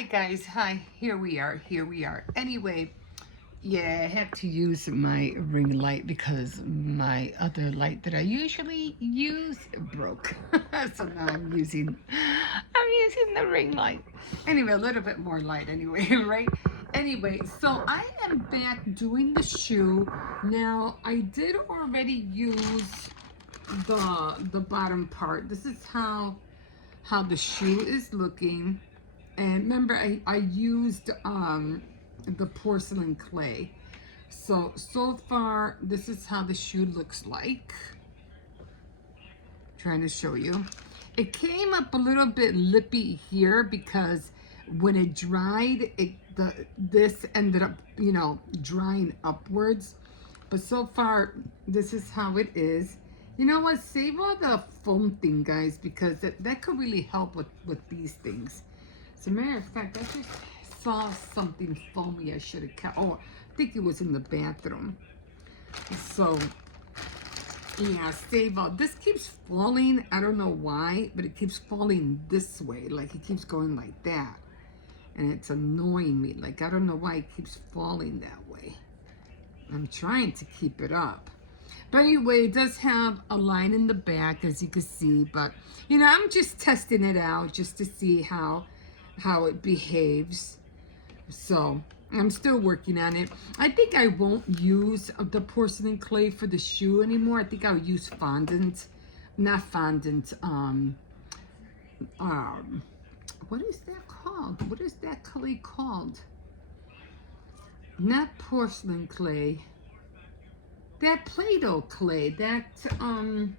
Hi guys, hi, here we are, Anyway, yeah, I had to use my ring light because my other light that I usually use broke. So now I'm using the ring light. Anyway, a little bit more light anyway, right? Anyway, so I am back doing the shoe. Now, I did already use the bottom part. This is how the shoe is looking. And remember, I used the porcelain clay. So far, this is how the shoe looks like. Trying to show you. It came up a little bit lippy here because when it dried, this ended up, drying upwards. But so far, this is how it is. You know what? Save all the foam thing, guys, because that could really help with these things. As a matter of fact, I just saw something foamy I should have kept. Oh, I think it was in the bathroom. So, yeah, save all. This keeps falling. I don't know why, but it keeps falling this way. Like, it keeps going like that. And it's annoying me. Like, I don't know why it keeps falling that way. I'm trying to keep it up. But anyway, it does have a line in the back, as you can see. But, I'm just testing it out just to see how it behaves. So I'm still working on it. I think I won't use the porcelain clay for the shoe anymore. I think I'll use fondant, not fondant. What is that called? What is that clay called? Not porcelain clay. That Play-Doh clay. That oh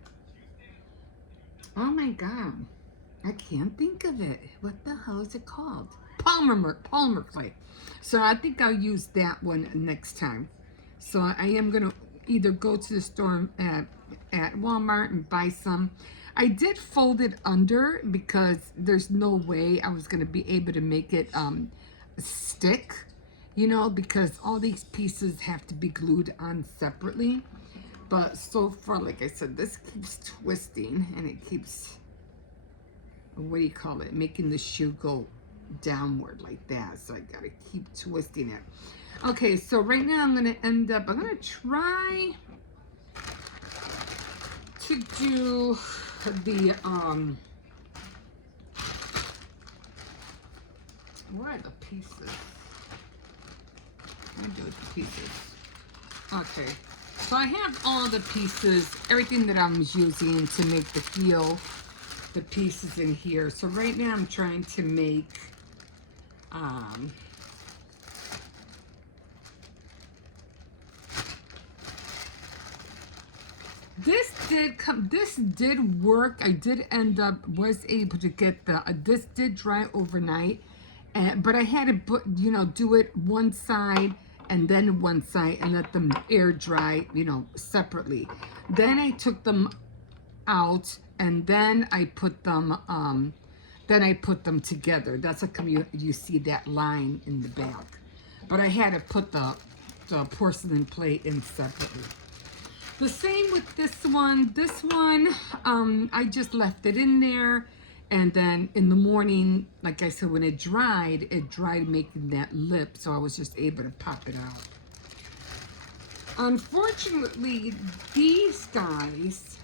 my God. I can't think of it. What the hell is it called? Polymer clay. So I think I'll use that one next time. So I am gonna either go to the store at Walmart and buy some. I did fold it under because there's no way I was gonna be able to make it stick, because all these pieces have to be glued on separately. But so far, like I said, this keeps twisting and it keeps, what do you call it, making the shoe go downward like that. So I gotta keep twisting it. Okay, so right now I'm gonna try to do the where are the pieces? Where are those pieces? Okay, so I have all the pieces, everything that I'm using to make the heel, the pieces in here. So right now I'm trying to make this did work. I did was able to get this did dry overnight, but I had to do it one side and then one side and let them air dry, separately. Then I took them out and then I put them together. That's how come you see that line in the back. But I had to put the porcelain plate in separately. The same with this one. This one, I just left it in there. And then in the morning, like I said, when it dried making that lip. So I was just able to pop it out. Unfortunately, these guys,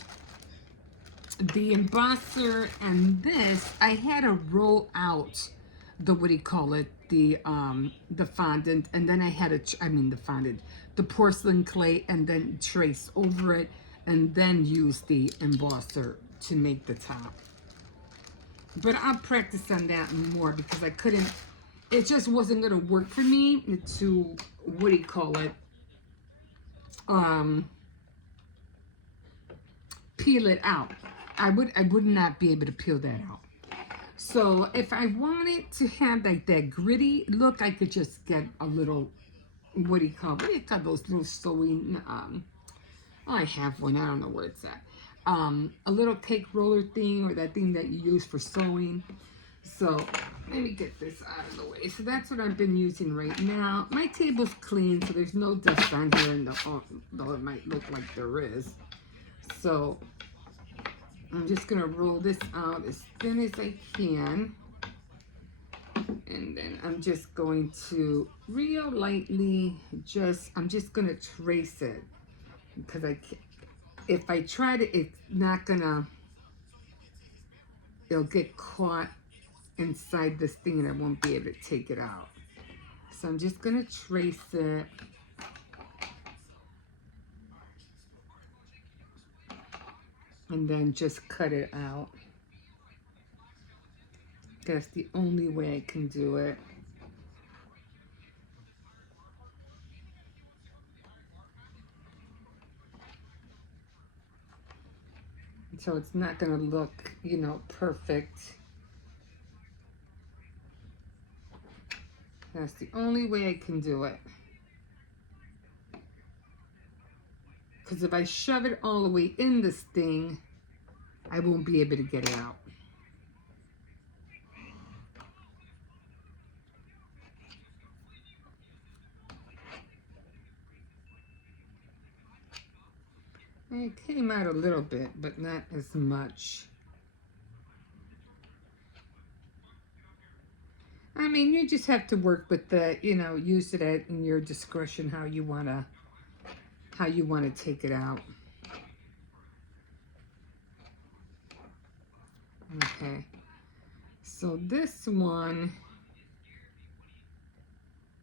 the embosser and this, I had to roll out the, what do you call it, the fondant, and then I had to, the porcelain clay, and then trace over it, and then use the embosser to make the top. But I'll practice on that more because I couldn't, it just wasn't going to work for me to, what do you call it, peel it out. I would not be able to peel that out. So if I wanted to have like that gritty look, I could just get a little, what do you call those little sewing, I have one, I don't know where it's at. A little cake roller thing, or that thing that you use for sewing. So let me get this out of the way. So that's what I've been using right now. My table's clean, so there's no dust on here, though it might look like there is. So I'm just gonna roll this out as thin as I can. And then I'm just going to real lightly, I'm just going to trace it because if I try to, it's not gonna, it'll get caught inside this thing and I won't be able to take it out. So I'm just gonna trace it. And then just cut it out. That's the only way I can do it. So it's not gonna look, you know, perfect. That's the only way I can do it. Because if I shove it all the way in this thing, I won't be able to get it out. It came out a little bit, but not as much. I mean, you just have to work with the, you know, use it at in your discretion how you wanna take it out. Okay. So this one,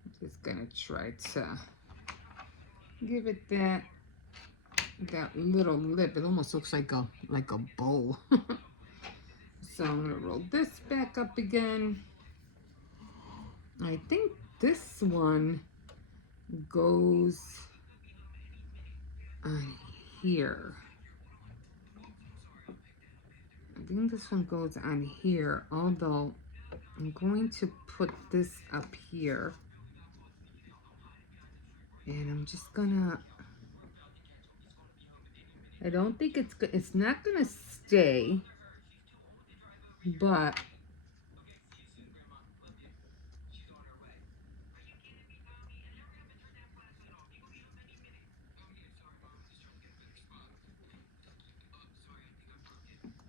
I'm just gonna try to give it that little lip. It almost looks like a bow. So I'm gonna roll this back up again. I think this one goes on here. I think this one goes on here, although I'm going to put this up here. And I'm just gonna, I don't think it's not gonna stay, but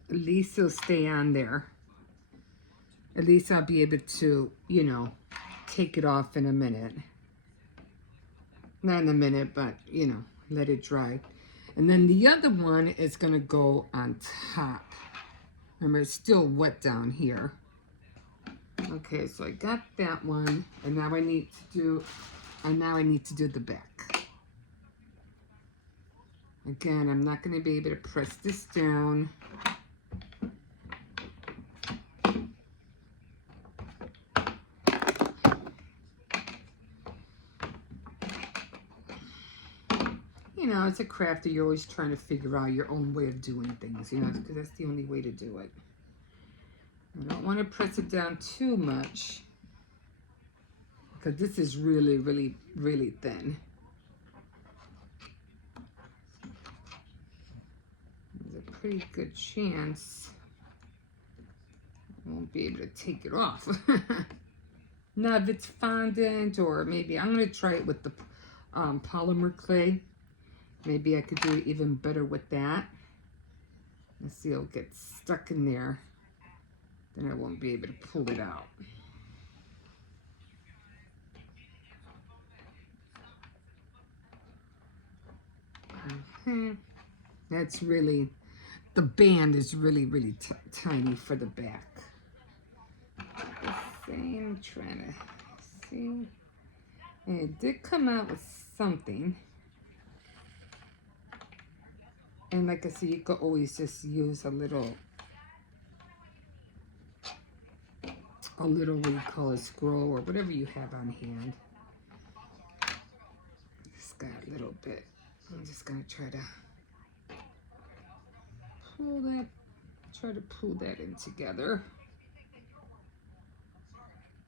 at least it'll stay on there. At least I'll be able to, you know, take it off in a minute. Not in a minute, but, you know, let it dry. And then the other one is going to go on top. Remember, it's still wet down here. Okay, so I got that one. And now I need to do the back. Again, I'm not going to be able to press this down. You know, as a crafter, you're always trying to figure out your own way of doing things, you know, because that's the only way to do it. I don't want to press it down too much because this is really, really, really thin. There's a pretty good chance I won't be able to take it off. Now, if it's fondant, or maybe I'm going to try it with the polymer clay. Maybe I could do it even better with that. Let's see, it'll get stuck in there. Then I won't be able to pull it out. Okay. That's really, the band is really, really tiny for the back. The same, trying to see. And it did come out with something. And like I said, you could always just use a little, what do you call it, scroll or whatever you have on hand. Just got a little bit. I'm just gonna try to pull that in together.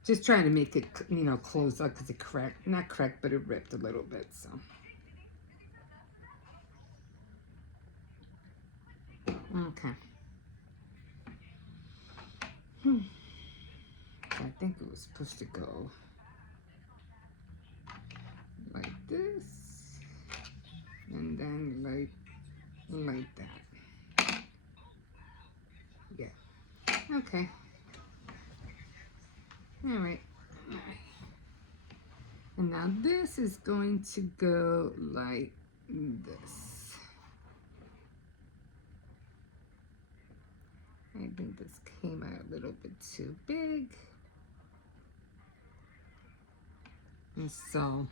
Just trying to make it, you know, close up because it cracked, not cracked, but it ripped a little bit, so. Okay. I think it was supposed to go like this, and then like that. Yeah. Okay. All right. And now this is going to go like this. I think this came out a little bit too big. And so,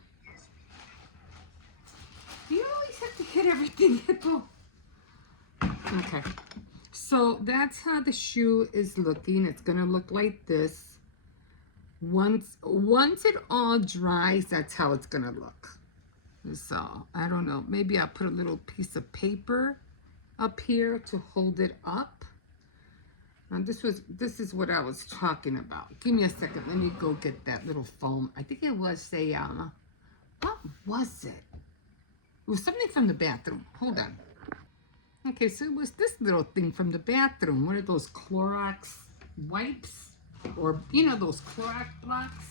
you always have to hit everything, Hippo. Okay. So that's how the shoe is looking. It's gonna look like this. Once it all dries, that's how it's gonna look. So I don't know. Maybe I'll put a little piece of paper up here to hold it up. And this is what I was talking about. Give me a second. Let me go get that little foam. I think it was a what was it? It was something from the bathroom. Hold on. Okay, so it was this little thing from the bathroom. One of those Clorox wipes, or you know those Clorox blocks.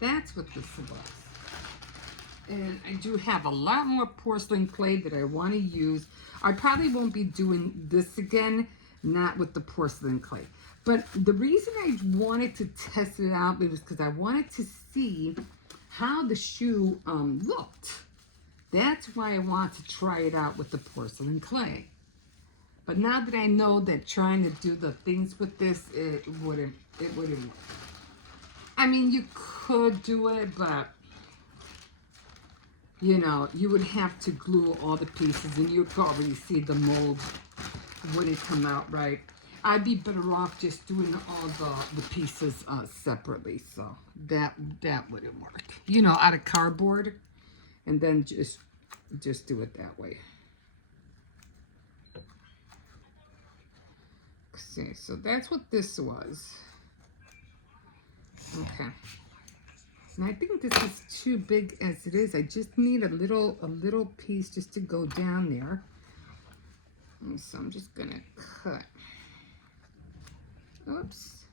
That's what this was. And I do have a lot more porcelain clay that I want to use. I probably won't be doing this again, not with the porcelain clay. But the reason I wanted to test it out was because I wanted to see how the shoe looked. That's why I want to try it out with the porcelain clay. But now that I know that trying to do the things with this, it wouldn't work. I mean, you could do it, but you know, you would have to glue all the pieces, and you could already see the mold wouldn't come out right. I'd be better off just doing all the pieces separately, so that wouldn't work. You know, out of cardboard, and then just do it that way. See, so that's what this was. Okay. And I think this is too big as it is. I just need a little piece just to go down there. And so I'm just gonna cut. Oops.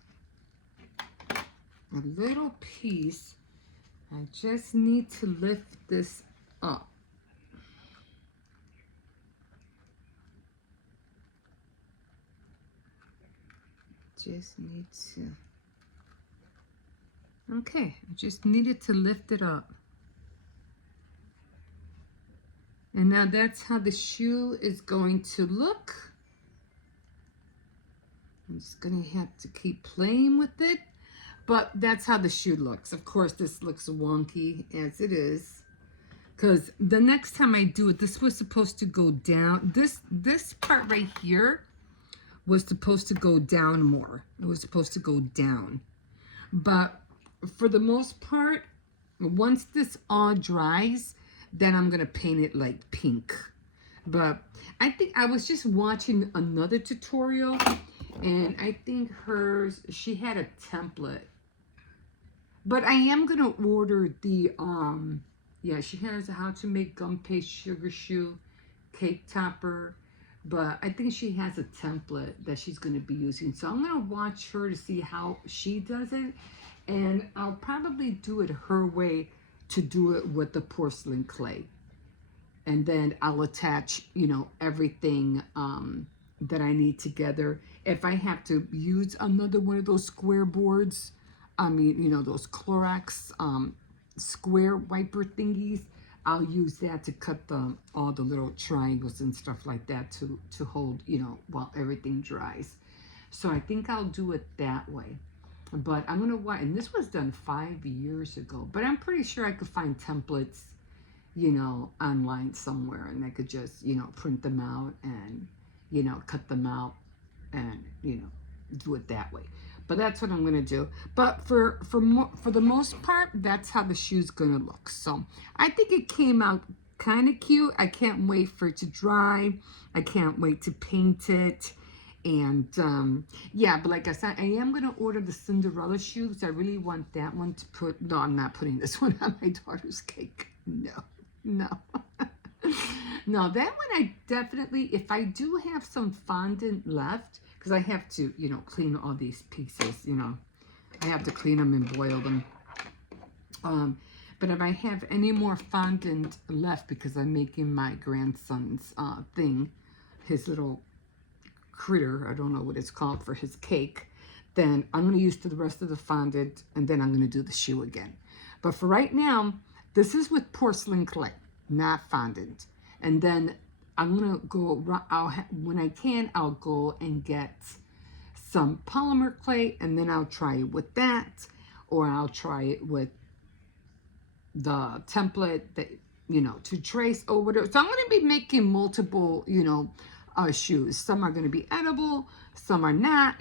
A little piece. I just need to lift this up. Just need to. Okay, I just needed to lift it up. And now that's how the shoe is going to look. I'm just gonna have to keep playing with it, but that's how the shoe looks. Of course, this looks wonky as it is, because the next time I do it, this was supposed to go down. This part right here was supposed to go down more. It was supposed to go down, but for the most part, once this all dries, then I'm gonna paint it like pink. But I think I was just watching another tutorial, and I think she had a template. But I am gonna order the yeah, she has how to make gum paste sugar shoe cake topper. But I think she has a template that she's gonna be using. So I'm gonna watch her to see how she does it. And I'll probably do it her way to do it with the porcelain clay. And then I'll attach, you know, everything that I need together. If I have to use another one of those square boards, I mean, you know, those Clorox square wiper thingies, I'll use that to cut all the little triangles and stuff like that to hold, you know, while everything dries. So I think I'll do it that way. But I'm gonna watch, and this was done 5 years ago, but I'm pretty sure I could find templates, you know, online somewhere, and I could just, you know, print them out and, you know, cut them out and, you know, do it that way. But that's what I'm gonna do. But for the most part, that's how the shoe's gonna look. So I think it came out kind of cute. I can't wait for it to dry. I can't wait to paint it. And yeah, but like I said, I am going to order the Cinderella shoes. I really want that one to put. No, I'm not putting this one on my daughter's cake. No. No, that one I definitely, if I do have some fondant left, because I have to, you know, clean all these pieces, you know, I have to clean them and boil them. But if I have any more fondant left, because I'm making my grandson's thing, his little critter, I don't know what it's called, for his cake, then I'm going to use the rest of the fondant, and then I'm going to do the shoe again. But for right now, this is with porcelain clay, not fondant. And then I'm going to go, when I can, I'll go and get some polymer clay, and then I'll try it with that, or I'll try it with the template that, to trace or whatever. So I'm going to be making multiple, shoes. Some are going to be edible, some are not,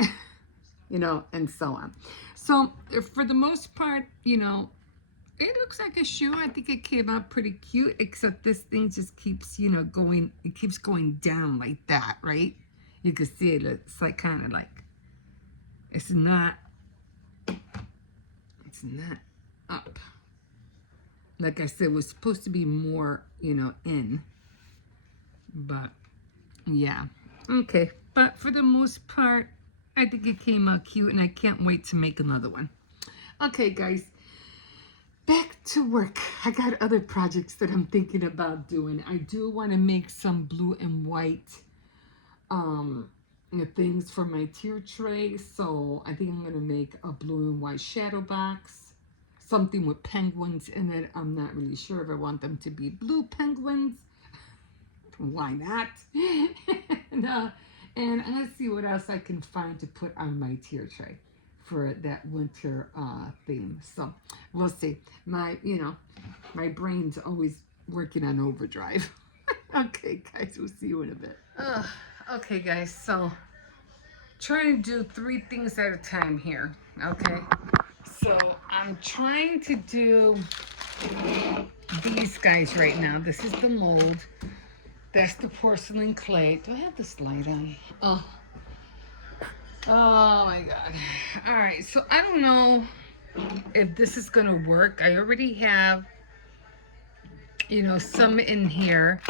and so on. So for the most part, it looks like a shoe. I think it came out pretty cute, except this thing just keeps, going, it keeps going down like that, right? You can see it, it's like kind of like, it's not up. Like I said, it was supposed to be more, in. But, yeah. Okay. But for the most part, I think it came out cute, and I can't wait to make another one. Okay, guys. Back to work. I got other projects that I'm thinking about doing. I do want to make some blue and white things for my tier tray. So I think I'm going to make a blue and white shadow box. Something with penguins in it. I'm not really sure if I want them to be blue penguins. Why not? And let's see what else I can find to put on my tier tray for that winter theme. So we'll see. My brain's always working on overdrive. Okay, guys, we'll see you in a bit. Okay, guys, so trying to do 3 things at a time here. Okay. So I'm trying to do these guys right now. This is the mold. That's the porcelain clay. Do I have this light on? Oh my God. All right, so I don't know if this is gonna work. I already have, some in here.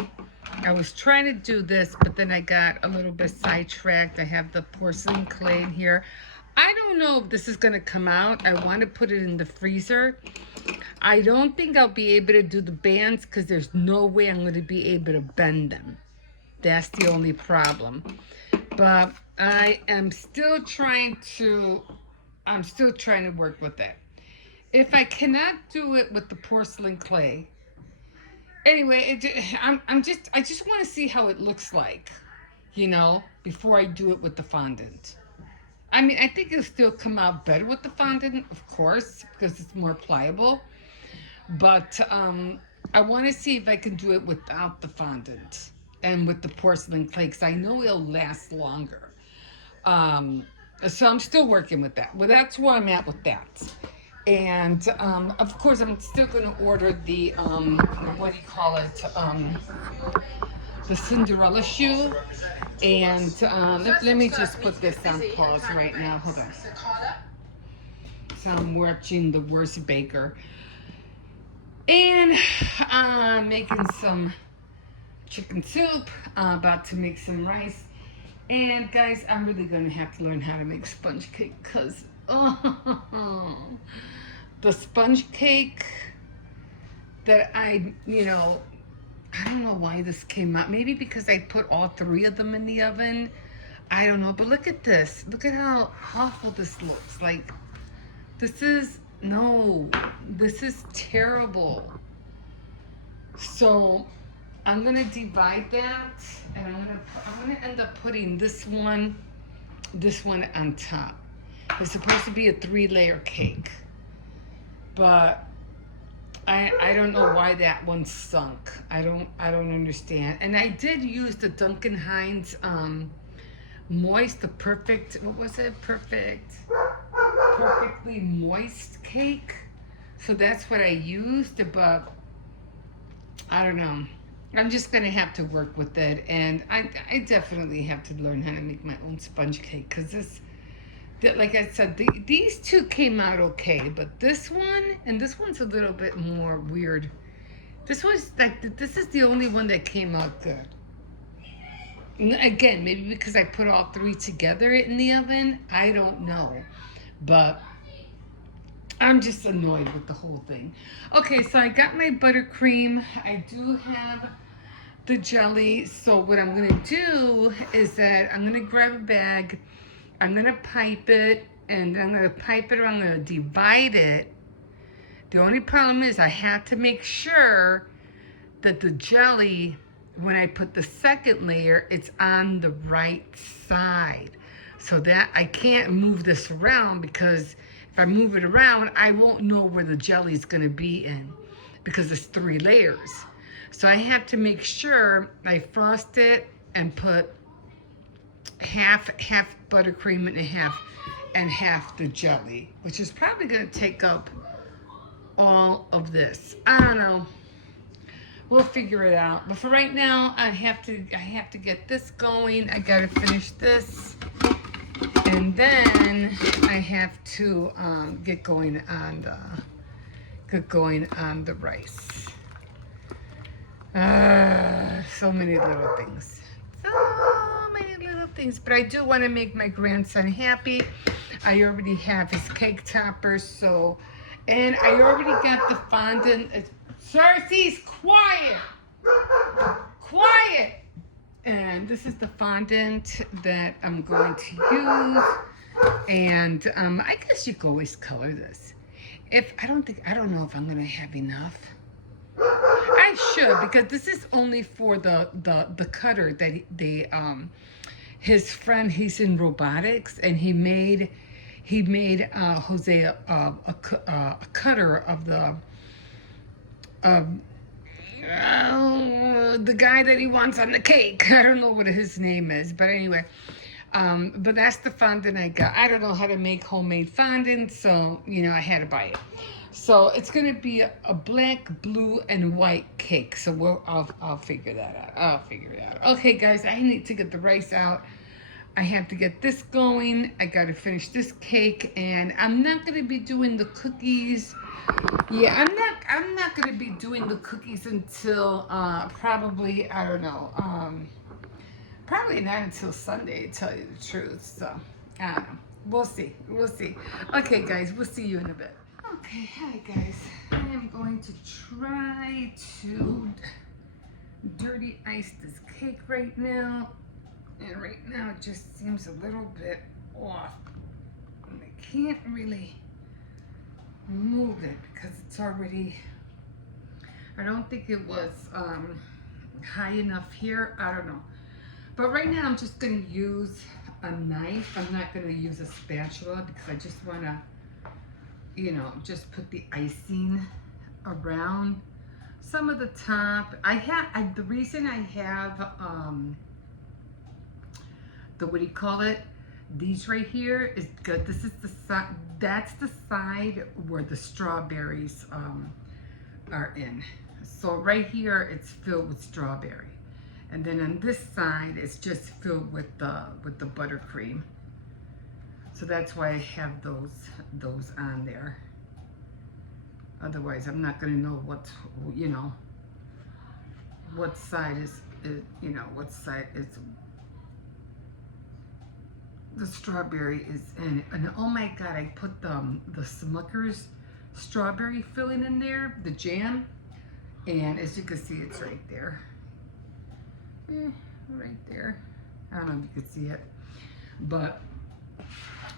I was trying to do this, but then I got a little bit sidetracked. I have the porcelain clay in here. I don't know if this is going to come out. I want to put it in the freezer. I don't think I'll be able to do the bands because there's no way I'm going to be able to bend them. That's the only problem. But I am still trying to work with that. If I cannot do it with the porcelain clay, anyway, I just want to see how it looks like, before I do it with the fondant. I mean, I think it'll still come out better with the fondant, of course, because it's more pliable. But I want to see if I can do it without the fondant and with the porcelain clay, because I know it'll last longer. So I'm still working with that. Well, that's where I'm at with that. And, of course, I'm still going to order the, the Cinderella shoe. And let me just put this on pause right now. Hold on. So I'm watching The Worst Baker. And I'm making some chicken soup. About to make some rice. And guys, I'm really going to have to learn how to make sponge cake because the sponge cake that I don't know why this came out. Maybe because I put all 3 of them in the oven. I don't know. But look at this. Look at how awful this looks. Like, this is terrible. So I'm going to divide that. And I'm gonna end up putting this one on top. It's supposed to be a 3-layer cake. But I don't know why that one sunk. I don't understand. And I did use the Duncan Hines moist, the perfect, what was it? Perfectly moist cake. So that's what I used, but I don't know. I'm just gonna have to work with it, and I definitely have to learn how to make my own sponge cake, because like I said, these 2 came out okay, but this one and this one's a little bit more weird. This is the only one that came out good. And again, maybe because I put all 3 together in the oven. I don't know, but I'm just annoyed with the whole thing. Okay, so I got my buttercream. I do have the jelly. So what I'm going to do is that I'm going to grab a bag. I'm going to pipe it, and I'm going to pipe it, or I'm going to divide it. The only problem is I have to make sure that the jelly, when I put the second layer, it's on the right side. So that I can't move this around, because if I move it around, I won't know where the jelly is going to be in, because it's 3 layers. So I have to make sure I frost it and put half buttercream and half the jelly, which is probably going to take up all of this. I don't know. We'll figure it out. But for right now, I have to get this going. I gotta finish this, and then I have to get going on the rice. So many little things. So many little things. But I do want to make my grandson happy. I already have his cake topper, so, and I already got the fondant. Cersei's quiet! Quiet! And this is the fondant that I'm going to use. And I guess you could always color this. I don't know if I'm gonna have enough. I should, because this is only for the cutter that his friend, he's in robotics, and he made Jose a cutter of the guy that he wants on the cake. I don't know what his name is, but anyway, but that's the fondant I got. I don't know how to make homemade fondant, so I had to buy it. So it's gonna be a black, blue, and white cake. So I'll figure that out. I'll figure it out. Okay, guys, I need to get the rice out. I have to get this going. I gotta finish this cake, and I'm not gonna be doing the cookies. Yeah, I'm not gonna be doing the cookies until probably, I don't know, probably not until Sunday, to tell you the truth. So I don't know. We'll see. Okay, guys, we'll see you in a bit. Okay, hi guys. I am going to try to dirty ice this cake right now. And right now it just seems a little bit off. And I can't really move it because it's already, I don't think it was high enough here. I don't know. But right now I'm just going to use a knife. I'm not going to use a spatula because I just want to, just put the icing around some of the top. The reason I have these right here is good. This is the side, that's the side where the strawberries are in. So right here it's filled with strawberry, and then on this side it's just filled with the buttercream. So that's why I have those on there. Otherwise I'm not gonna know what side is what side is the strawberry is in. And oh my god, I put the Smucker's strawberry filling in there, the jam, and as you can see, it's right there. Right there. I don't know if you can see it, but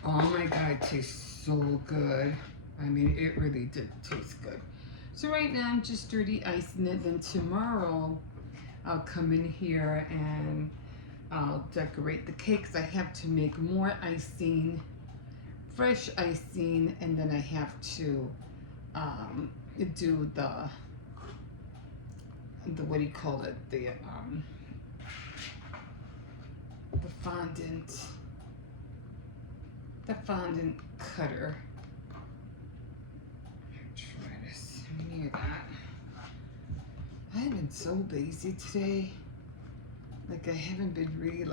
oh my god, it tastes so good. I mean, it really did taste good. So right now I'm just dirty icing it. Then tomorrow I'll come in here and I'll decorate the cakes. I have to make more icing, fresh icing, and then I have to do the what do you call it? The fondant cutter. Try to near that. I've been so lazy today. Like, I haven't been really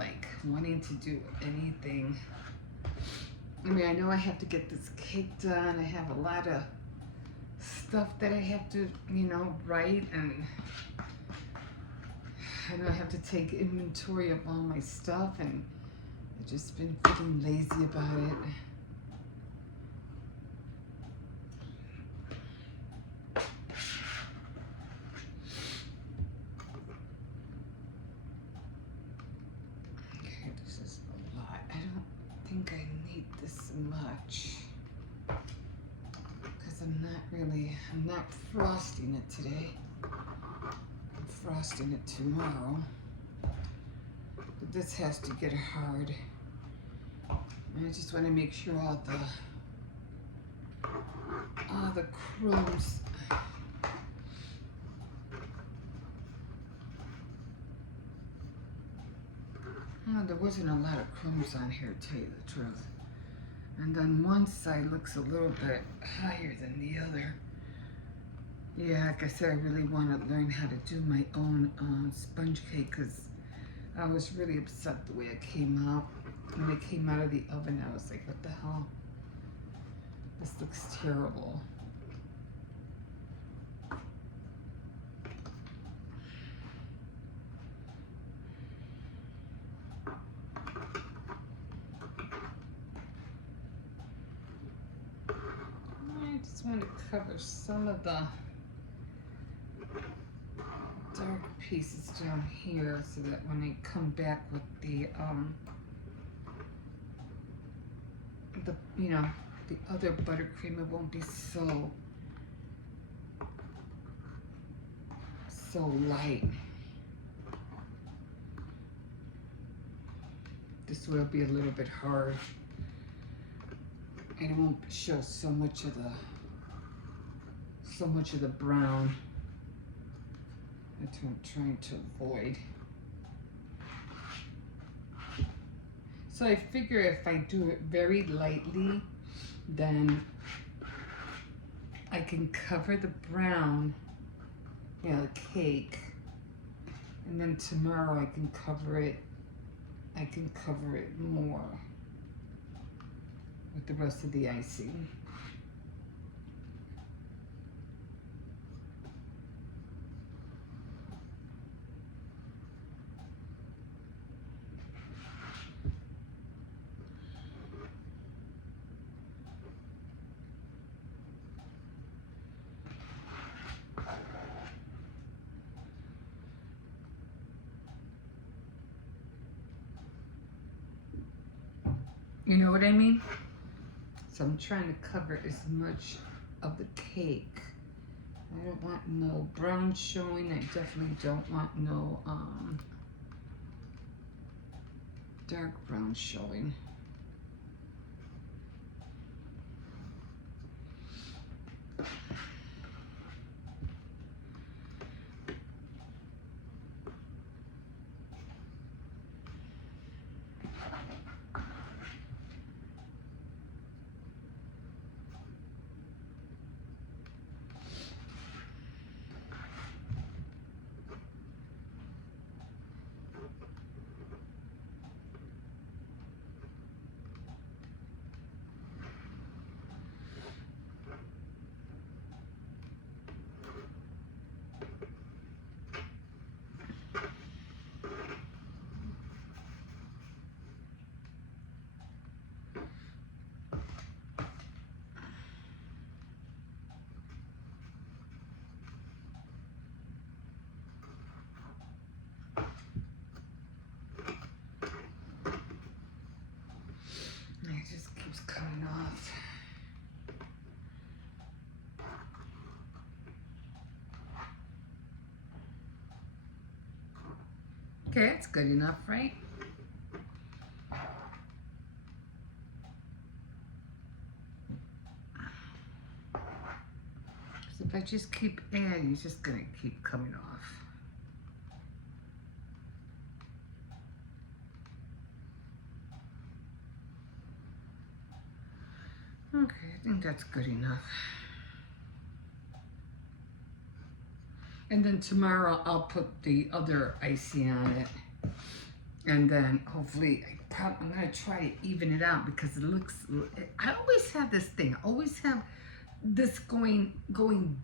wanting to do anything. I mean, I know I have to get this cake done. I have a lot of stuff that I have to, write, and I know I have to take inventory of all my stuff, and I've just been feeling lazy about it. Okay, this is a lot. I don't think I need this much. I'm not frosting it today. I'm frosting it tomorrow. But this has to get hard. And I just want to make sure all the crumbs. Oh, there wasn't a lot of crumbs on here, to tell you the truth. And then one side looks a little bit higher than the other. Yeah, like I said, I really want to learn how to do my own sponge cake because I was really upset the way it came out. When it came out of the oven, I was like, what the hell? This looks terrible. I just want to cover some of the dark pieces down here so that when I come back with the you know, the other buttercream, it won't be so light. This will be a little bit hard, and it won't show so much of the brown. That's what I'm trying to avoid. So I figure if I do it very lightly, then I can cover the brown, you know, the cake, and then tomorrow I can cover it more with the rest of the icing. You know what I mean? So I'm trying to cover as much of the cake. I don't want no brown showing. I definitely don't want no dark brown showing. It just keeps coming off. Okay, that's good enough, right? So if I just keep adding, it's just gonna keep coming off. Okay, I think that's good enough. And then tomorrow I'll put the other icing on it. And then hopefully, I'm gonna try to even it out because it looks, I always have this thing. I always have this going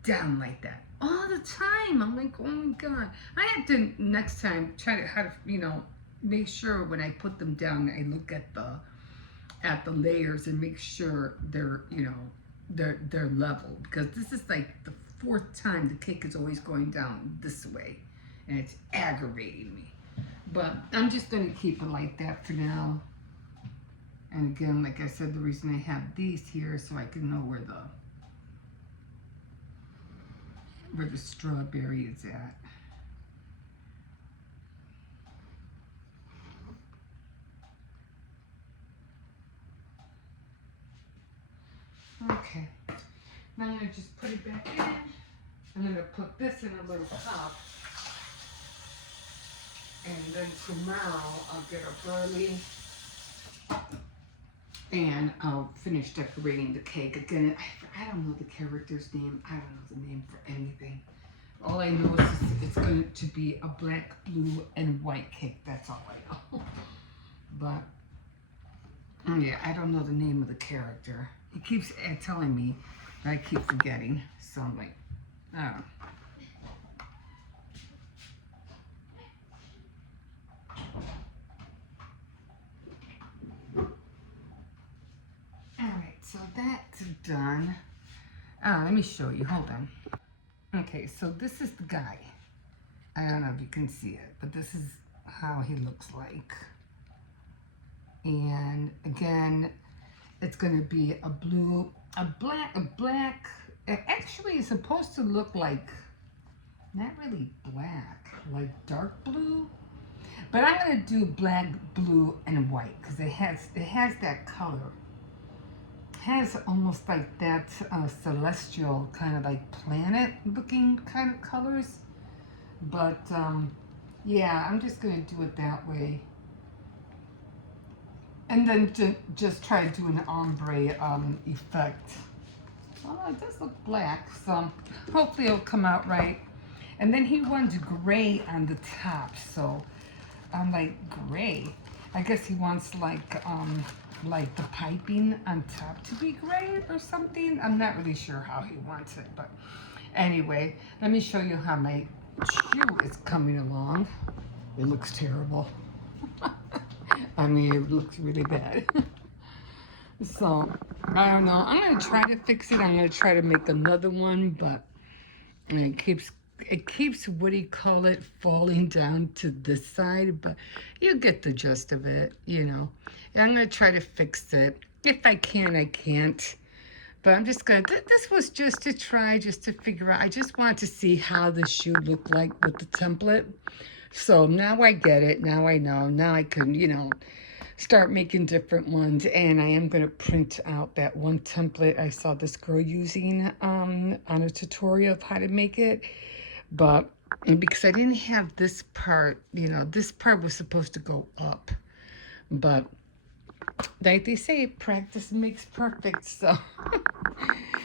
down like that all the time. I'm like, oh my God. I have to next time try to, how to, you know, make sure when I put them down, I look at the layers and make sure they're, you know, they're level, because this is like the 4th time the cake is always going down this way and it's aggravating me. But I'm just going to keep it like that for now. And again, like I said, the reason I have these here is so I can know where where the strawberry is at. Okay, now I'm going to just put it back in. I'm going to put this in a little cup. And then tomorrow I'll get up early and I'll finish decorating the cake. Again, I don't know the character's name. I don't know the name for anything. All I know is it's going to be a black, blue, and white cake. That's all I know. But, yeah, I don't know the name of the character. He keeps telling me, but I keep forgetting. So I'm like, I don't know. Alright, so that's done. Let me show you. Hold on. Okay, so this is the guy. I don't know if you can see it, but this is how he looks like. And again, it's going to be a blue, a black. Actually, it's supposed to look like, not really black, like dark blue. But I'm going to do black, blue, and white because it has that color. It has almost like that celestial kind of like planet looking kind of colors. But yeah, I'm just going to do it that way. And then just try to do an ombre effect. Well, it does look black, so hopefully it'll come out right. And then he wants gray on the top, so I'm like, gray? I guess he wants like the piping on top to be gray or something. I'm not really sure how he wants it, but anyway, let me show you how my shoe is coming along. It looks terrible. I mean, it looks really bad. So, I don't know. I'm going to try to fix it. I'm going to try to make another one, but it keeps, what do you call it, falling down to this side. But you get the gist of it, you know. And I'm going to try to fix it. If I can, I can't. But I'm just going to, this was just to try, just to figure out. I just wanted to see how the shoe looked like with the template. So now I get it. Now I know. Now I can, you know, start making different ones. And I am going to print out that one template I saw this girl using on a tutorial of how to make it. But because I didn't have this part, you know, this part was supposed to go up. But like they say, practice makes perfect. So,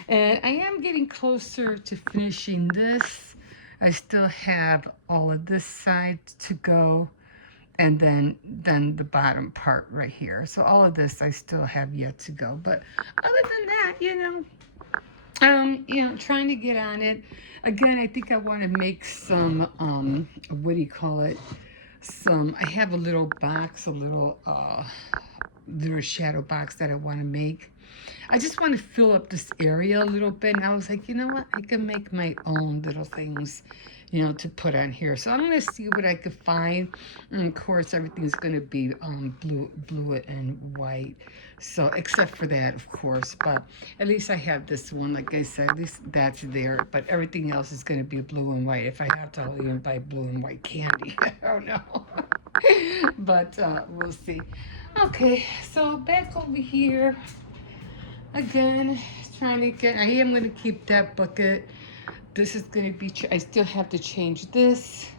and I am getting closer to finishing this. I still have all of this side to go, and then the bottom part right here. So all of this I still have yet to go. But other than that, you know, trying to get on it. Again, I think I want to make some, what do you call it? I have a little box, a little shadow box that I want to make. I just want to fill up this area a little bit. And I was like, you know what? I can make my own little things, you know, to put on here. So I'm going to see what I could find. And of course, everything's going to be blue and white. So except for that, of course. But at least I have this one. Like I said, at least that's there. But everything else is going to be blue and white. If I have to, I'll even buy blue and white candy. I don't know. But we'll see. Okay, so back over here. Again, trying to get, I am going to keep that bucket. This is going to be, I still have to change this.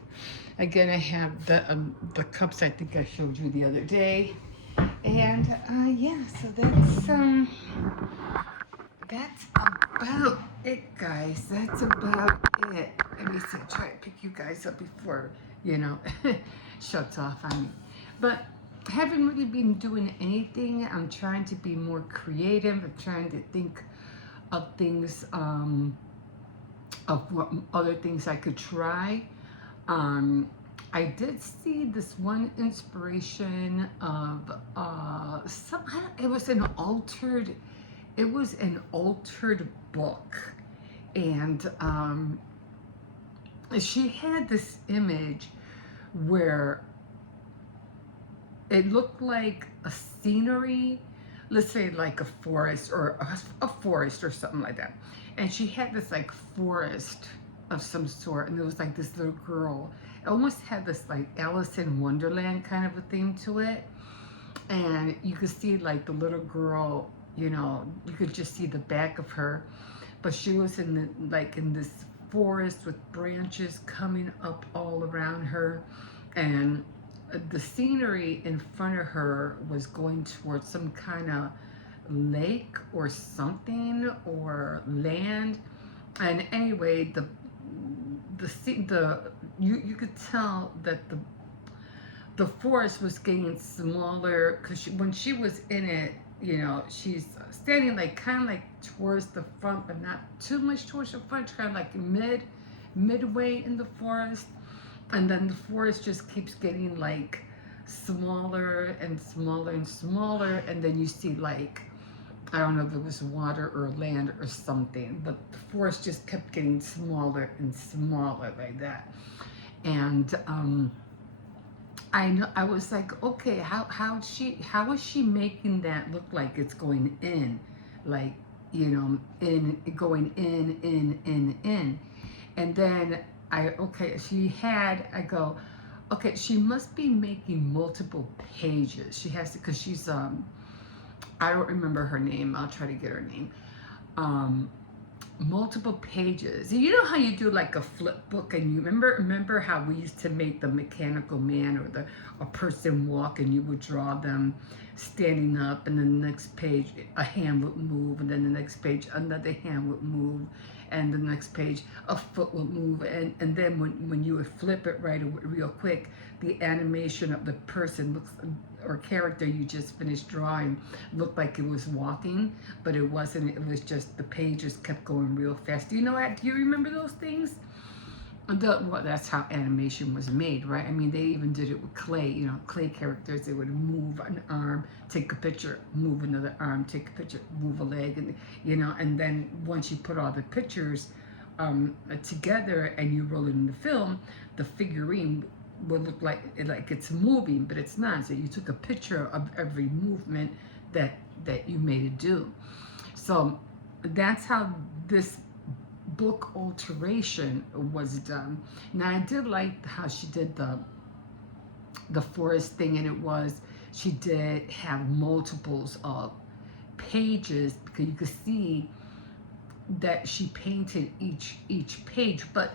Again, I have the cups I think I showed you the other day. And yeah, so that's about it, guys. That's about it. Let me see, try to pick you guys up before, you know, shuts off on me. But I haven't really been doing anything. I'm trying to be more creative. I'm trying to think of things, of what other things I could try. I did see this one inspiration of it was an altered book, and she had this image where it looked like a scenery, let's say like a forest or a forest or something like that. And she had this like forest of some sort, and it was like this little girl. It almost had this like Alice in Wonderland kind of a theme to it, and you could see like the little girl, you know, you could just see the back of her, but she was in the, like in this forest with branches coming up all around her, and the scenery in front of her was going towards some kind of lake or something or land. And anyway, the you could tell that the forest was getting smaller because when she was in it, you know, she's standing like kind of like towards the front, but not too much towards the front, kind of like midway in the forest. And then the forest just keeps getting like smaller and smaller and smaller, and then you see like, I don't know if it was water or land or something, but the forest just kept getting smaller and smaller like that. And I know, I was like, okay, how is she making that look like it's going in, like, you know, in going in, and then I go, okay, she must be making multiple pages. She has to, because she's I don't remember her name. I'll try to get her name. Multiple pages. You know how you do like a flip book, and you remember how we used to make the mechanical man or a person walk, and you would draw them standing up, and then the next page a hand would move, and then the next page another hand would move, and the next page a foot would move, and then when you would flip it right real quick, the animation of the person looks, or character you just finished drawing, looked like it was walking, but it wasn't. It was just the pages kept going real fast. Do you know that? Do you remember those things? Well, that's how animation was made, right? I mean, they even did it with clay. You know, clay characters. They would move an arm, take a picture, move another arm, take a picture, move a leg, and you know. And then once you put all the pictures together and you roll it in the film, the figurine will look like it's moving, but it's not. So you took a picture of every movement that you made it do. So that's how this book alteration was done. Now I did like how she did the forest thing, and she did have multiples of pages, because you could see that she painted each page, but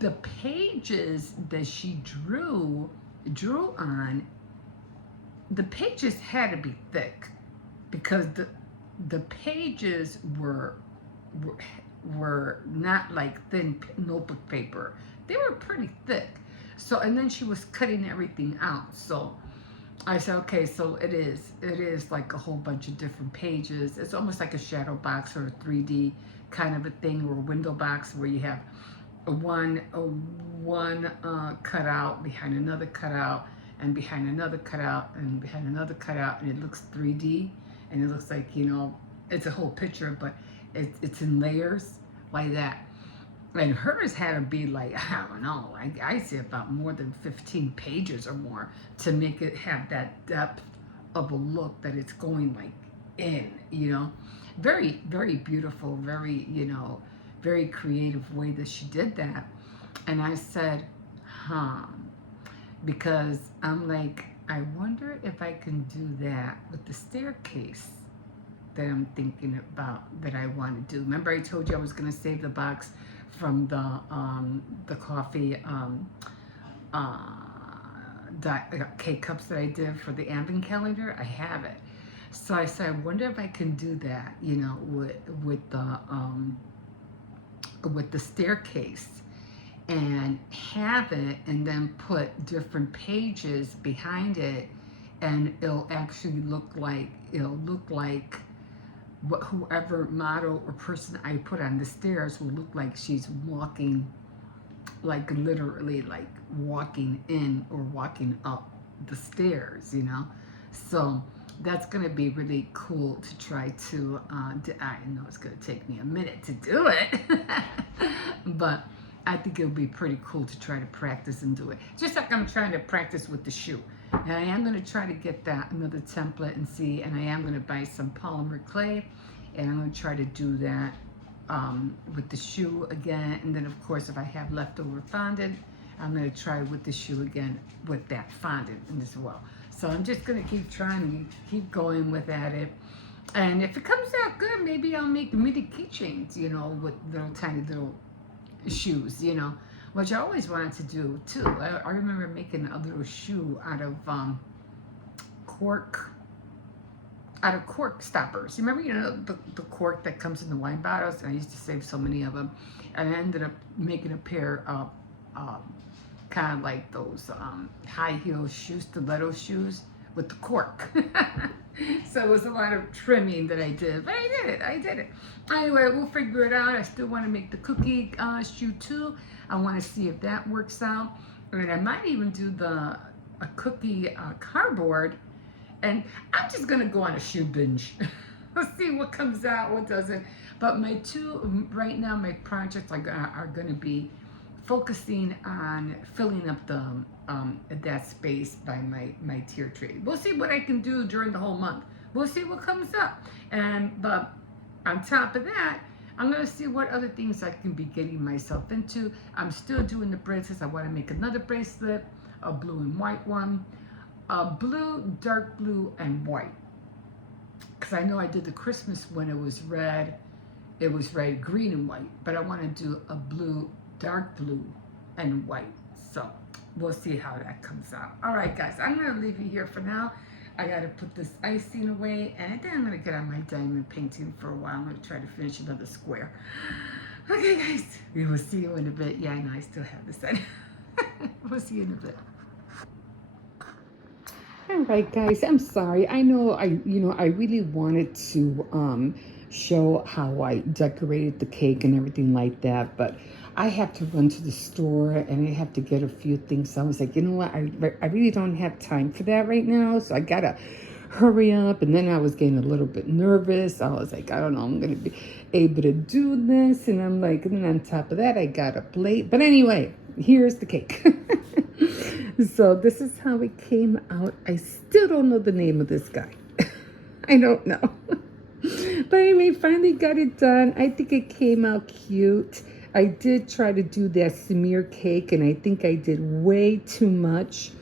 the pages that she drew on, the pages had to be thick, because the pages were not like thin notebook paper. They were pretty thick. So, and then she was cutting everything out. So I said, okay, so it is like a whole bunch of different pages. It's almost like a shadow box or a 3D kind of a thing, or a window box where you have one cutout behind another cutout, and behind another cutout, and behind another cutout, and it looks 3D, and it looks like, you know, it's a whole picture, but it's in layers like that. And hers had to be like, I don't know, I see about more than 15 pages or more to make it have that depth of a look that it's going like in, you know. Very, very beautiful, very, you know, very creative way that she did that. And I said, because I'm like, I wonder if I can do that with the staircase that I'm thinking about, that I want to do. Remember I told you I was going to save the box from the coffee K-cups that I did for the advent calendar. I have it. So I said, I wonder if I can do that, you know, with the staircase, and have it, and then put different pages behind it, and it'll actually look like whoever model or person I put on the stairs will look like she's walking, like literally like walking in or walking up the stairs, you know. So that's going to be really cool to try to do. I know it's going to take me a minute to do it, but I think it'll be pretty cool to try to practice and do it. Just like I'm trying to practice with the shoe. And I am going to try to get that another template and see, and I am going to buy some polymer clay, and I'm going to try to do that with the shoe again. And then of course, if I have leftover fondant, I'm gonna try with the shoe again with that fondant as well. So I'm just gonna keep trying and keep going with it. And if it comes out good, maybe I'll make mini keychains, you know, with little tiny little shoes, you know, which I always wanted to do too. I remember making a little shoe cork, out of cork stoppers. You remember, you know, the cork that comes in the wine bottles? And I used to save so many of them. And I ended up making a pair of kind of like those high heel shoes, stiletto shoes with the cork. So it was a lot of trimming that I did, but I did it. Anyway, we'll figure it out. I still want to make the cookie shoe too. I want to see if that works out. And I might even do a cookie cardboard. And I'm just going to go on a shoe binge. Let's see what comes out, what doesn't. But my two, right now, my projects are going to be focusing on filling up the that space by my tier tree. We'll see what I can do during the whole month. We'll see what comes up. But on top of that, I'm going to see what other things I can be getting myself into. I'm still doing the bracelets. I want to make another bracelet, a blue and white one. Blue, dark blue, and white. Because I know I did the Christmas when it was red, green, and white. But I want to do a blue, dark blue, and white. So we'll see how that comes out. All right, guys, I'm going to leave you here for now. I got to put this icing away, and then I'm going to get on my diamond painting for a while. I'm going to try to finish another square. Okay, guys, we will see you in a bit. Yeah, I know I still have this in. We'll see you in a bit. All right, guys, I'm sorry. I know I really wanted to show how I decorated the cake and everything like that, but I have to run to the store and I have to get a few things. So I was like, you know what? I really don't have time for that right now. So I got to hurry up. And then I was getting a little bit nervous. I was like, I don't know, I'm going to be able to do this. And I'm like, and then on top of that, I got a plate. But anyway, here's the cake. So this is how it came out. I still don't know the name of this guy. I don't know. But anyway, finally got it done. I think it came out cute. I did try to do that smear cake, and I think I did way too much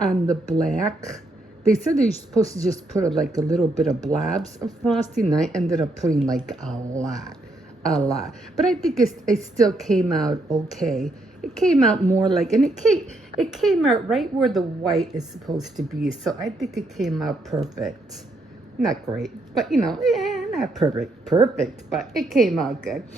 on the black. They said they're supposed to just put like a little bit of blobs of frosting, and I ended up putting like a lot. But I think it still came out okay. It came out more like, and it came out right where the white is supposed to be. So I think it came out perfect. Not great, but you know, not perfect, but it came out good.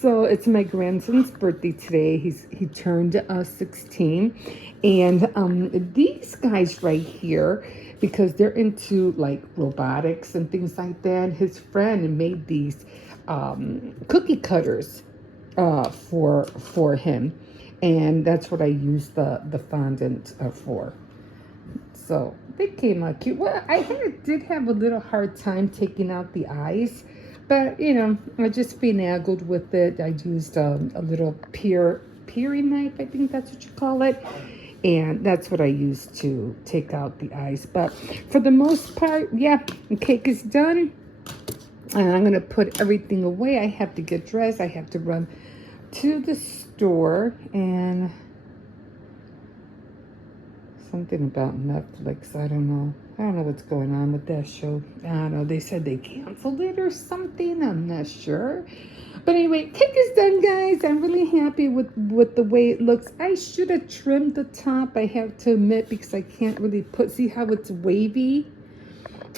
So it's my grandson's birthday today. He turned 16, and these guys right here, because they're into like robotics and things like that, his friend made these cookie cutters for him, and that's what I used the fondant for. So they came out cute. Well, I did have a little hard time taking out the eyes, but you know, I just finagled with it. I used a little peering knife, I think that's what you call it, and that's what I used to take out the eyes. But for the most part, yeah, the cake is done, and I'm gonna put everything away. I have to get dressed. I have to run to the store, and something about Netflix. I don't know what's going on with that show. I don't know. They said they canceled it or something. I'm not sure. But anyway, cake is done, guys. I'm really happy with the way it looks. I should have trimmed the top, I have to admit, because I can't really see how it's wavy.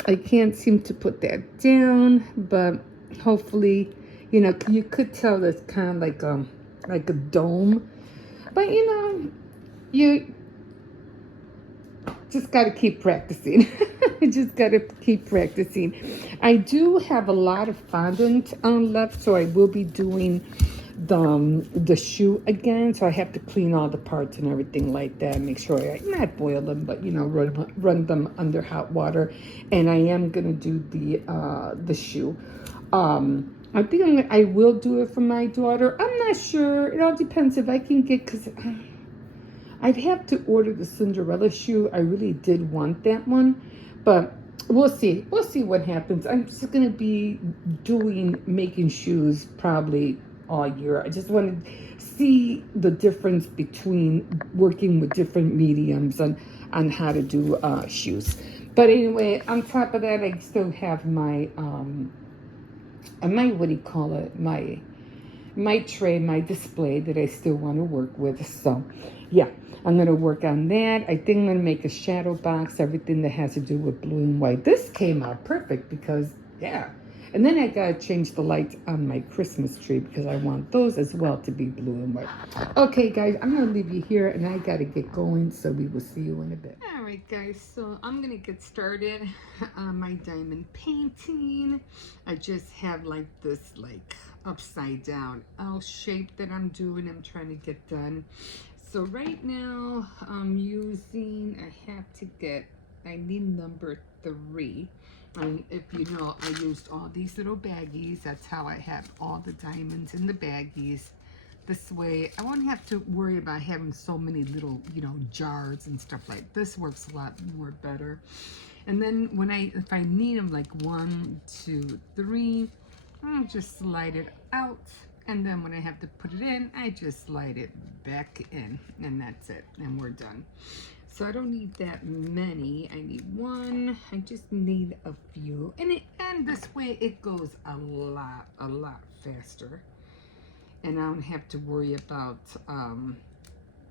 I can't seem to put that down, but hopefully, you know, you could tell that's kind of like a dome. But you know, you just got to keep practicing. Just got to keep practicing. I do have a lot of fondant left, so I will be doing the shoe again. So I have to clean all the parts and everything like that. Make sure I not boil them, but you know, run them under hot water. And I am gonna do the shoe. I think I will do it for my daughter. I'm not sure. It all depends if I can get, because I'd have to order the Cinderella shoe. I really did want that one, but we'll see. We'll see what happens. I'm just gonna be making shoes probably all year. I just want to see the difference between working with different mediums on how to do shoes. But anyway, on top of that, I still have my what do you call it? My tray, my display that I still want to work with. So, yeah, I'm going to work on that. I think I'm going to make a shadow box, everything that has to do with blue and white. This came out perfect because, yeah. And then I got to change the lights on my Christmas tree because I want those as well to be blue and white. Okay, guys, I'm going to leave you here and I got to get going, so we will see you in a bit. All right, guys, so I'm going to get started on my diamond painting. I just have like this, like, upside down L shape that I'm trying to get done. So right now I'm using, I need number 3. And if you know, I used all these little baggies. That's how I have all the diamonds in the baggies. This way I won't have to worry about having so many little, jars and stuff. Like this works a lot more better. And then if I need them like 1, 2, 3, I'll just slide it out, and then when I have to put it in, I just slide it back in, and that's it, and we're done. So I don't need that many. I need 1. I just need a few, and this way it goes a lot faster, and I don't have to worry about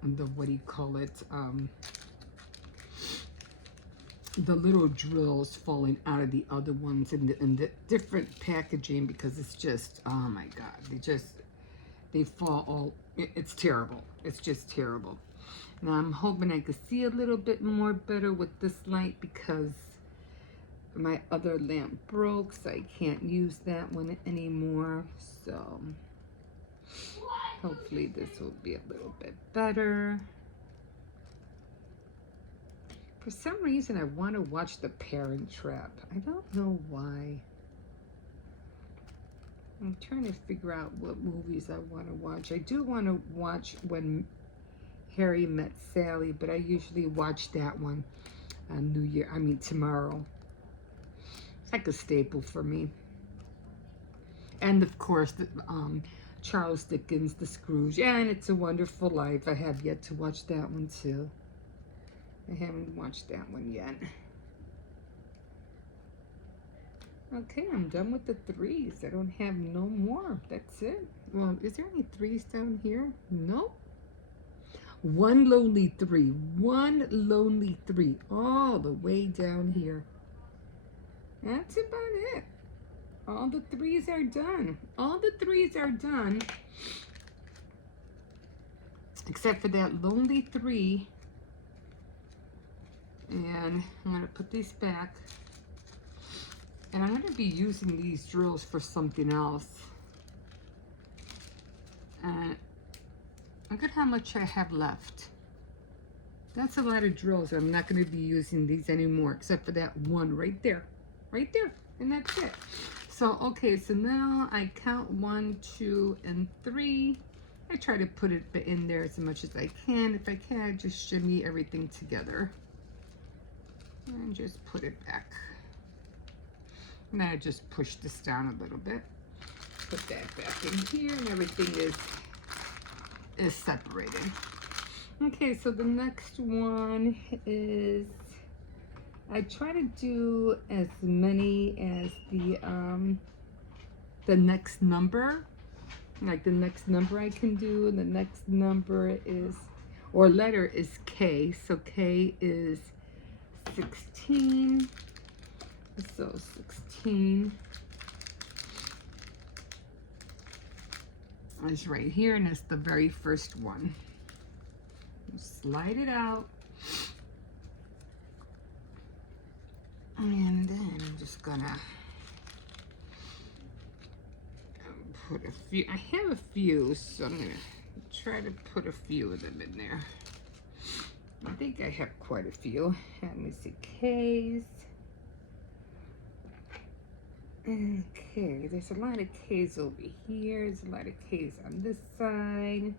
the what do you call it? The little drills falling out of the other ones in the different packaging, because it's just, oh my god, they fall all, it's terrible. It's just terrible. Now I'm hoping I could see a little bit more better with this light because my other lamp broke, so I can't use that one anymore. So hopefully this will be a little bit better. For some reason, I want to watch The Parent Trap. I don't know why. I'm trying to figure out what movies I want to watch. I do want to watch When Harry Met Sally, but I usually watch that one on tomorrow. It's like a staple for me. And of course, Charles Dickens, The Scrooge, and It's a Wonderful Life. I have yet to watch that one too. I haven't watched that one yet. Okay, I'm done with the 3s. I don't have no more. That's it. Well, is there any 3s down here? Nope. One lonely 3. One lonely 3. All the way down here. That's about it. All the 3s are done. All the 3s are done. Except for that lonely 3. And I'm going to put these back. And I'm going to be using these drills for something else. And look at how much I have left. That's a lot of drills. I'm not going to be using these anymore, except for that one right there. Right there. And that's it. So, okay, so now I count 1, 2, and 3. I try to put it in there as much as I can. If I can, I just shimmy everything together. And just put it back. And I just push this down a little bit. Put that back in here, and everything is separated. Okay, so the next one is, I try to do as many as the next number. Like the next number I can do, and the next number is, or letter is K. So K is 16. So 16 is right here, and it's the very first one. Slide it out, and then I'm just gonna put a few. I have a few, so I'm gonna try to put a few of them in there. I think I have quite a few. Let me see, K's. Okay, there's a lot of K's over here. There's a lot of K's on this side.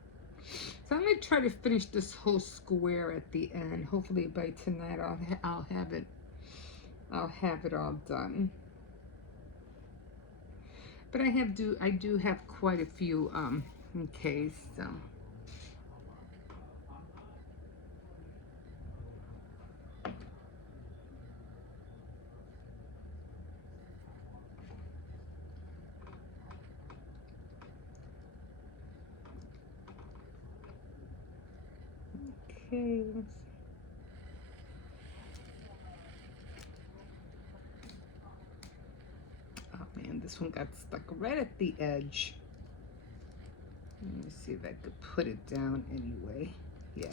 So I'm going to try to finish this whole square at the end. Hopefully by tonight I'll have it I'll have it all done. But I do have quite a few, okay, so. Okay, oh man, this one got stuck right at the edge. Let me see if I could put it down anyway. Yeah.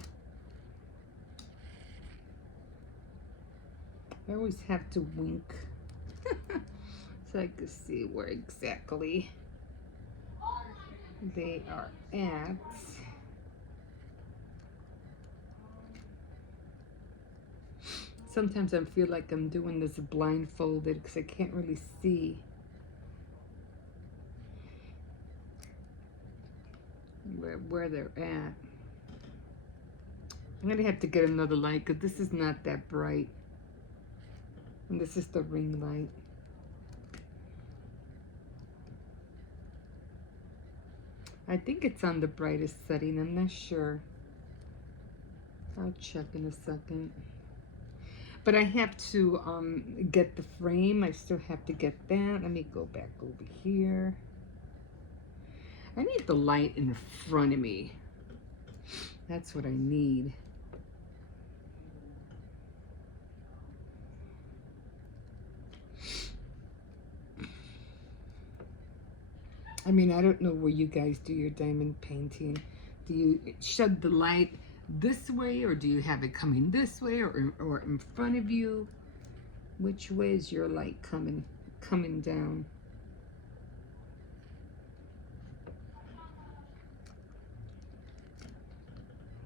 I always have to wink so I can see where exactly they are at. Sometimes I feel like I'm doing this blindfolded because I can't really see where they're at. I'm gonna have to get another light because this is not that bright. And this is the ring light. I think it's on the brightest setting. I'm not sure. I'll check in a second. But I have to get the frame. I still have to get that. Let me go back over here. I need the light in front of me. That's what I need. I mean, I don't know where you guys do your diamond painting. Do you shed the light this way, or do you have it coming this way, or in front of you? Which way is your light coming down?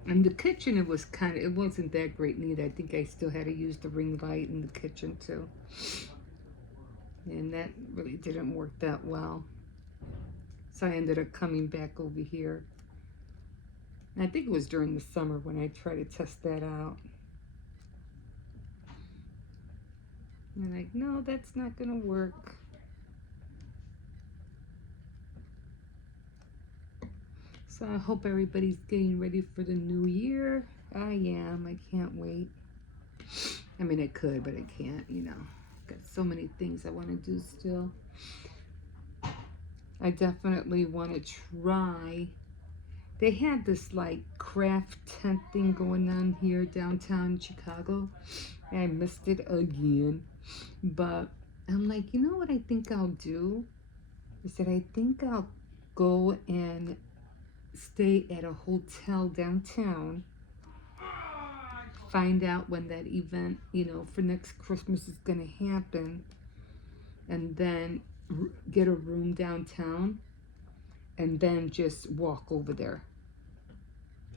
In the kitchen, it wasn't that great neither. I think I still had to use the ring light in the kitchen too. And that really didn't work that well. So I ended up coming back over here. And I think it was during the summer when I tried to test that out. And I'm like, no, that's not gonna work. So I hope everybody's getting ready for the new year. I am. I can't wait. I mean, I could, but I can't, you know. Got so many things I want to do still. I definitely want to try. They had this like craft tent thing going on here downtown Chicago. And I missed it again. But I'm like, you know what I think I'll do? I said, I think I'll go and stay at a hotel downtown, find out when that event, you know, for next Christmas is going to happen, and then get a room downtown and then just walk over there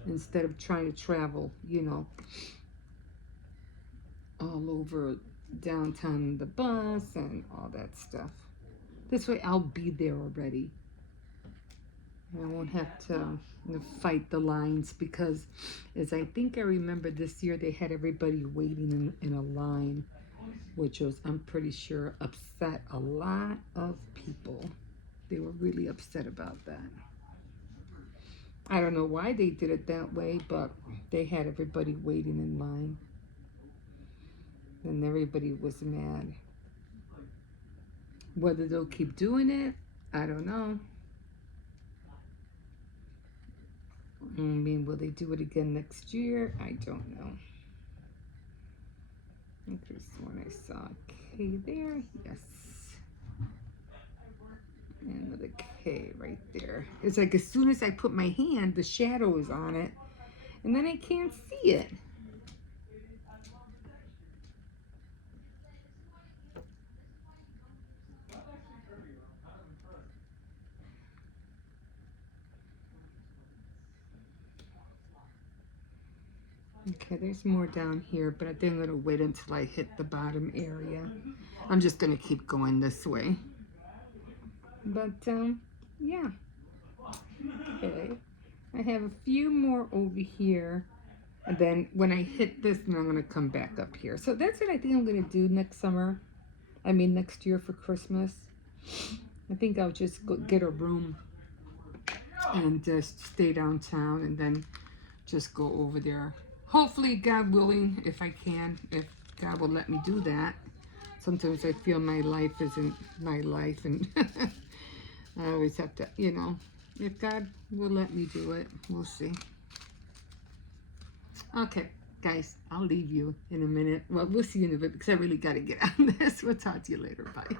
instead of trying to travel, you know, all over downtown in the bus and all that stuff. This way I'll be there already. I won't have to fight the lines, because as I think I remember this year, they had everybody waiting in a line, which was, I'm pretty sure, upset a lot of people. They were really upset about that. I don't know why they did it that way, but they had everybody waiting in line. And everybody was mad. Whether they'll keep doing it, I don't know. I mean, will they do it again next year? I don't know. I think there's one I saw. K there, yes. And with a K right there. It's like as soon as I put my hand, the shadow is on it, and then I can't see it. Okay, there's more down here, but I think I'm going to wait until I hit the bottom area. I'm just going to keep going this way. But, yeah. Okay. I have a few more over here. And then when I hit this, then I'm going to come back up here. So that's what I think I'm going to do next summer. I mean, next year for Christmas. I think I'll just go get a room and just stay downtown and then just go over there. Hopefully, God willing, if I can, if God will let me do that. Sometimes I feel my life isn't my life, and I always have to, you know, if God will let me do it, we'll see. Okay, guys, I'll leave you in a minute. Well, we'll see you in a bit because I really got to get on this. We'll talk to you later. Bye.